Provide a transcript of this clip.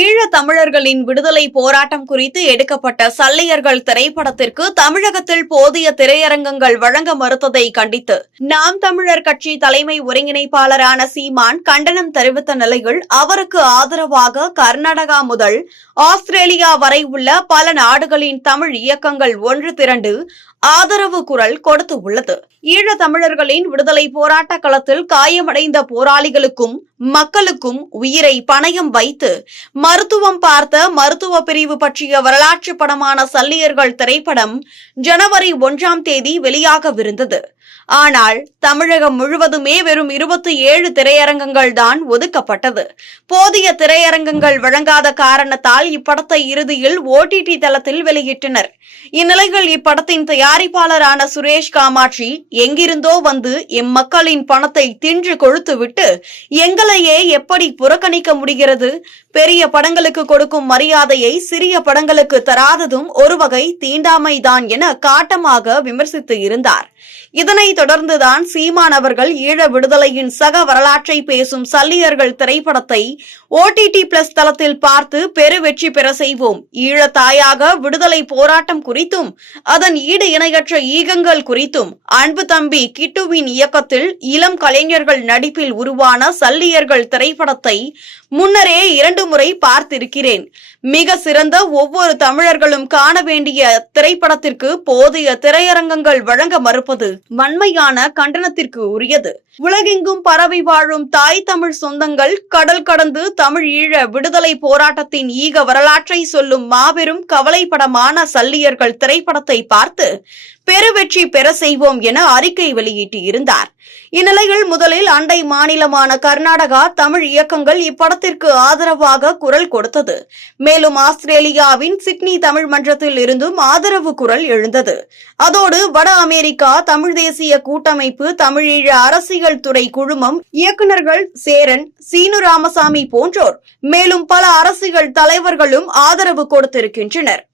ஈழத் தமிழர்களின் விடுதலை போராட்டம் குறித்து எடுக்கப்பட்ட சல்லியர்கள் திரைப்படத்திற்கு தமிழகத்தில் போதிய திரையரங்கங்கள் வழங்க மறுத்ததை கண்டித்து நாம் தமிழர் கட்சி தலைமை ஒருங்கிணைப்பாளரான சீமான் கண்டனம் தெரிவித்த நிலையில் அவருக்கு ஆதரவாக கர்நாடகா முதல் ஆஸ்திரேலியா வரை உள்ள பல நாடுகளின் தமிழ் இயக்கங்கள் ஒன்று திரண்டு ஆதரவு குரல் கொடுத்து உள்ளது. ஈழத் தமிழர்களின் விடுதலை போராட்ட களத்தில் காயமடைந்த போராளிகளுக்கும் மக்களுக்கும் உயிரை பணயம் வைத்து மருத்துவம் பார்த்த மருத்துவ பிரிவு பற்றிய வரலாற்று படமான சல்லியர்கள் திரைப்படம் ஜனவரி 1ஆம் தேதி வெளியாகவிருந்தது. ஆனால் தமிழகம் முழுவதுமே வெறும் 27 திரையரங்கங்கள் தான் ஒதுக்கப்பட்டது. போதிய திரையரங்கங்கள் வழங்காத காரணத்தால் இப்படத்தை இறுதியில் OTT தளத்தில் வெளியிட்டனர். இந்நிலையில் இப்படத்தின் தயாரிப்பாளரான சுரேஷ் காமாட்சி எங்கிருந்தோ வந்து எம்மக்களின் பணத்தை தின்று கொழுத்துவிட்டு எங்களையே எப்படி புறக்கணிக்க முடிகிறது? பெரிய படங்களுக்கு கொடுக்கும் மரியாதையை சிறிய படங்களுக்கு தராததும் ஒரு வகை தீண்டாமைதான் என காட்டமாக விமர்சித்து இருந்தார். இதனைத் தொடர்ந்துதான் சீமான் அவர்கள் ஈழ விடுதலையின் சக வரலாற்றை பேசும் சல்லியர்கள் திரைப்படத்தை OTT+ தளத்தில் பார்த்து பெருவெற்றி பெற செய்வோம், ஈழத் தாயாக விடுதலை போராட்டம் குறித்தும் அதன் ஈடு இணையற்ற ஈகங்கள் குறித்தும் அன்பு தம்பி கிட்டுவின் இயக்கத்தில் இளம் கலைஞர்கள் நடிப்பில் உருவான சல்லியர்கள் திரைப்படத்தை முன்னரே 2 முறை பார்த்திருக்கிறேன். மிக சிறந்த ஒவ்வொரு தமிழர்களும் காண வேண்டிய திரைப்படத்திற்கு போதிய திரையரங்கங்கள் வழங்க மறுப்பது வன்மையான கண்டனத்திற்கு உரியது. உலகெங்கும் பரவி வாழும் தாய் தமிழ் சொந்தங்கள் கடல் கடந்து தமிழ் ஈழ விடுதலை போராட்டத்தின் ஈக வரலாற்றை சொல்லும் மாபெரும் கவலைப்படமான சல்லியர்கள் திரைப்படத்தை பார்த்து பெருவெற்றி பெற செய்வோம் என அறிக்கை வெளியிட்டிருந்தார். இந்நிலையில் முதலில் அண்டை மாநிலமான கர்நாடகா தமிழ் இயக்கங்கள் இப்படத்திற்கு ஆதரவாக குரல் கொடுத்தது. மேலும் ஆஸ்திரேலியாவின் சிட்னி தமிழ் மன்றத்தில் இருந்தும் ஆதரவு குரல் எழுந்தது. அதோடு வட அமெரிக்கா தமிழ் தேசிய கூட்டமைப்பு, தமிழீழ அரசியல் துறை குழுமம் இயக்குநர்கள் சேரன், சீனு ராமசாமி போன்றோர் மேலும் பல அரசியல் தலைவர்களும் ஆதரவு கொடுத்திருக்கின்றனர்.